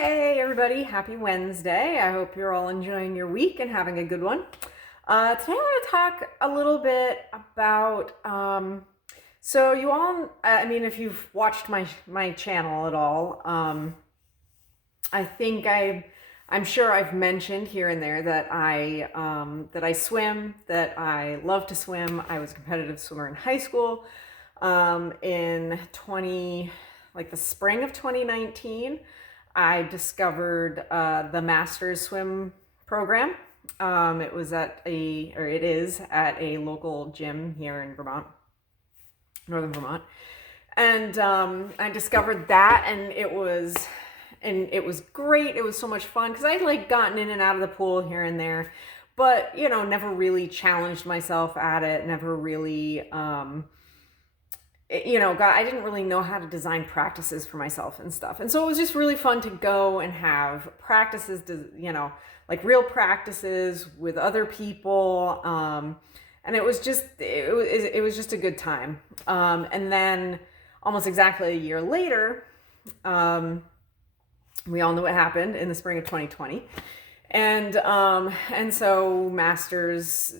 Hey everybody, happy Wednesday. I hope you're all enjoying your week and having a good one. Today I want to talk a little bit about, so you all, if you've watched my channel at all, I think I'm sure I've mentioned here and there that I swim, that I love to swim. I was a competitive swimmer in high school, in the spring of 2019. I discovered the Masters Swim program. It is at a local gym here in Vermont, Northern Vermont, and I discovered that, and it was great. It was so much fun because I'd like gotten in and out of the pool here and there, but never really challenged myself at it. Never really I didn't really know how to design practices for myself and stuff. And so it was just really fun to go and have practices, like real practices with other people. And it was just a good time. And then almost exactly a year later, we all know what happened in the spring of 2020. And so Masters,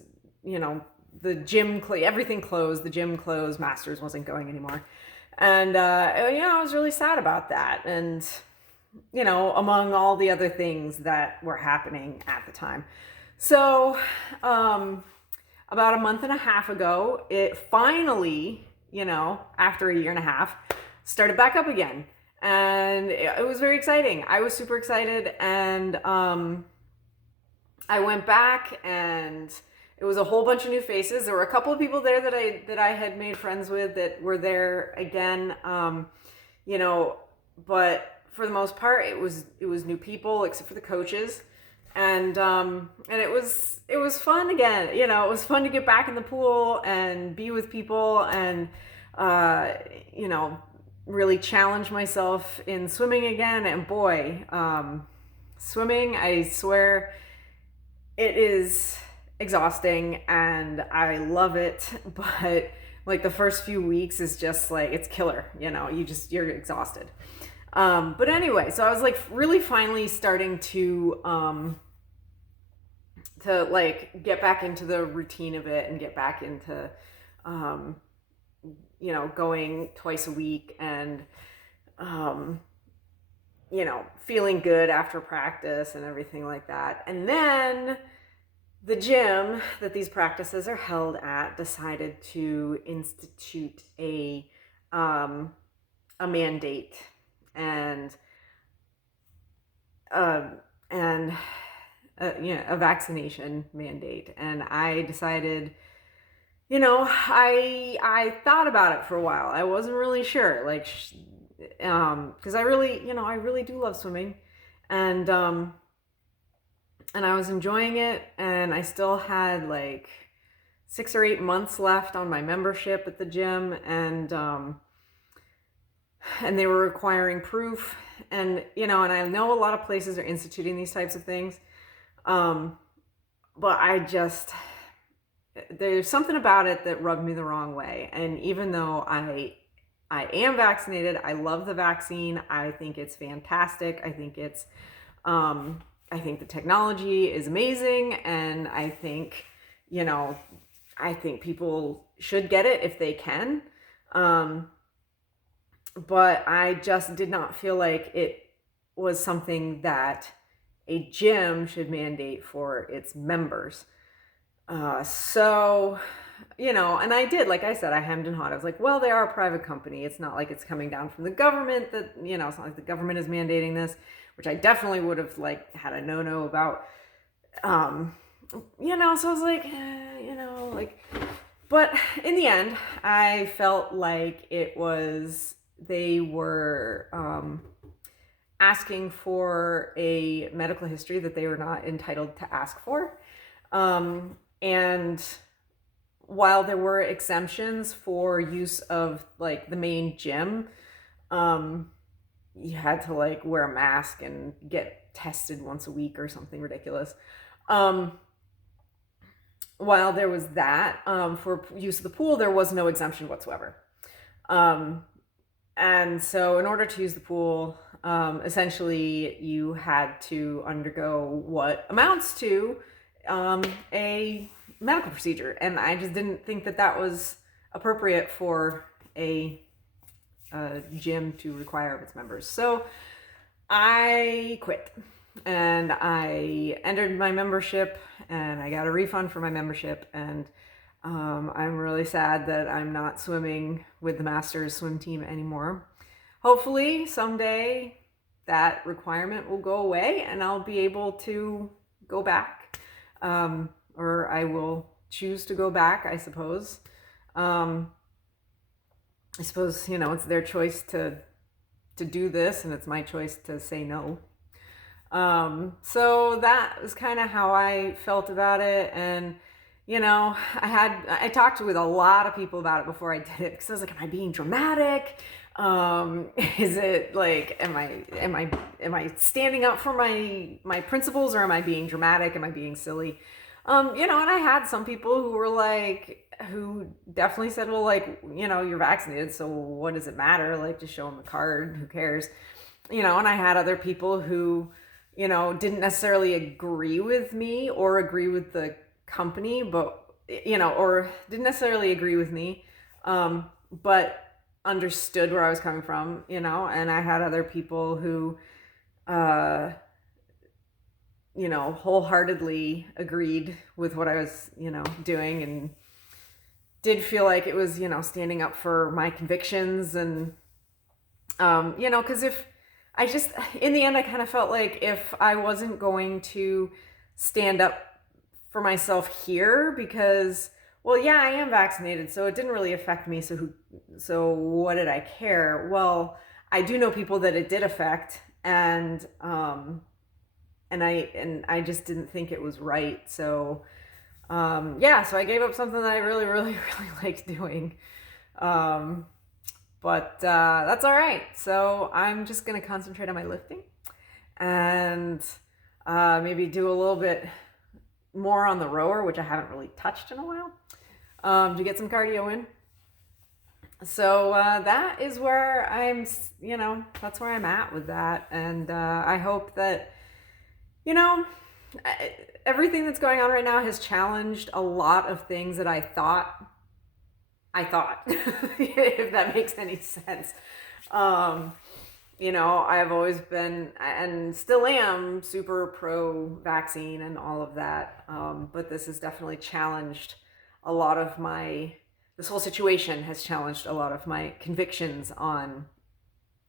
everything closed, the gym closed, Masters wasn't going anymore. And, I was really sad about that. And, among all the other things that were happening at the time. So, about a month and a half ago, it finally, after a year and a half, started back up again. And it was very exciting. I was super excited. And, I went back, and it was a whole bunch of new faces. There were a couple of people there that I had made friends with that were there again. But for the most part, it was new people except for the coaches, and it was fun again. It was fun to get back in the pool and be with people, and really challenge myself in swimming again. And boy, swimming, I swear, it is exhausting and I love it, but like the first few weeks is just like, it's killer, you're exhausted. But anyway, so I was like really finally starting to like get back into the routine of it and get back into, going twice a week and, feeling good after practice and everything like that. And then the gym that these practices are held at decided to institute a mandate and a vaccination mandate. And I decided, I thought about it for a while. I wasn't really sure, like, because I really do love swimming, and I was enjoying it, and I still had like 6 or 8 months left on my membership at the gym, and they were requiring proof, and and I know a lot of places are instituting these types of things, but there's something about it that rubbed me the wrong way. And even though I am vaccinated, I love the vaccine. I think it's fantastic. I think I think the technology is amazing, and I think people should get it if they can. But I just did not feel like it was something that a gym should mandate for its members. And I did, like I said, I hemmed and hawed. I was like, well, they are a private company. It's not like it's coming down from the government that, it's not like the government is mandating this, which I definitely would have like had a no about. So I was like, but in the end, I felt like they were asking for a medical history that they were not entitled to ask for. And while there were exemptions for use of like the main gym, you had to like wear a mask and get tested once a week or something ridiculous. While there was that, for use of the pool, there was no exemption whatsoever. And so in order to use the pool, essentially you had to undergo what amounts to a medical procedure. And I just didn't think that that was appropriate for a gym to require of its members. So I quit and I entered my membership and I got a refund for my membership. And I'm really sad that I'm not swimming with the Masters swim team anymore. Hopefully someday that requirement will go away and I'll be able to go back, or I will choose to go back, I suppose. I suppose, it's their choice to do this, and it's my choice to say no. So that was kind of how I felt about it. And I talked with a lot of people about it before I did it, because I was like, am I being dramatic? Is it like, am I standing up for my principles, or am I being dramatic? Am I being silly? And I had some people who were like, who definitely said, well, like, you're vaccinated, so what does it matter? Like, just show them the card, who cares? And I had other people who, didn't necessarily agree with me or agree with the company, but, or didn't necessarily agree with me, but understood where I was coming from, and I had other people who, wholeheartedly agreed with what I was, doing, and did feel like it was, standing up for my convictions. And, because in the end, I kind of felt like if I wasn't going to stand up for myself here, because, well, yeah, I am vaccinated, so it didn't really affect me. So what did I care? Well, I do know people that it did affect, and I just didn't think it was right. So, so I gave up something that I really, really, really liked doing. But that's all right. So I'm just going to concentrate on my lifting and maybe do a little bit more on the rower, which I haven't really touched in a while, to get some cardio in. So that is where that's where I'm at with that. And I hope that, everything that's going on right now has challenged a lot of things that I thought, if that makes any sense. I've always been, and still am, super pro vaccine and all of that. But this has definitely challenged a lot of this whole situation has challenged a lot of my convictions on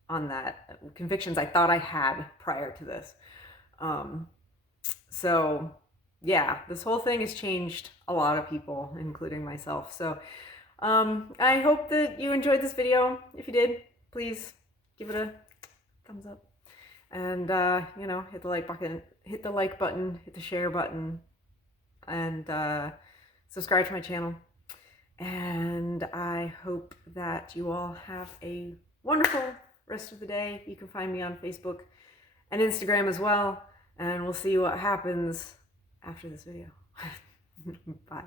that, convictions I thought I had prior to this. So yeah, this whole thing has changed a lot of people, including myself. So I hope that you enjoyed this video. If you did, please give it a thumbs up, and hit the like button, hit the share button, and subscribe to my channel. And I hope that you all have a wonderful rest of the day. You can find me on Facebook and Instagram as well, and we'll see what happens after this video. Bye.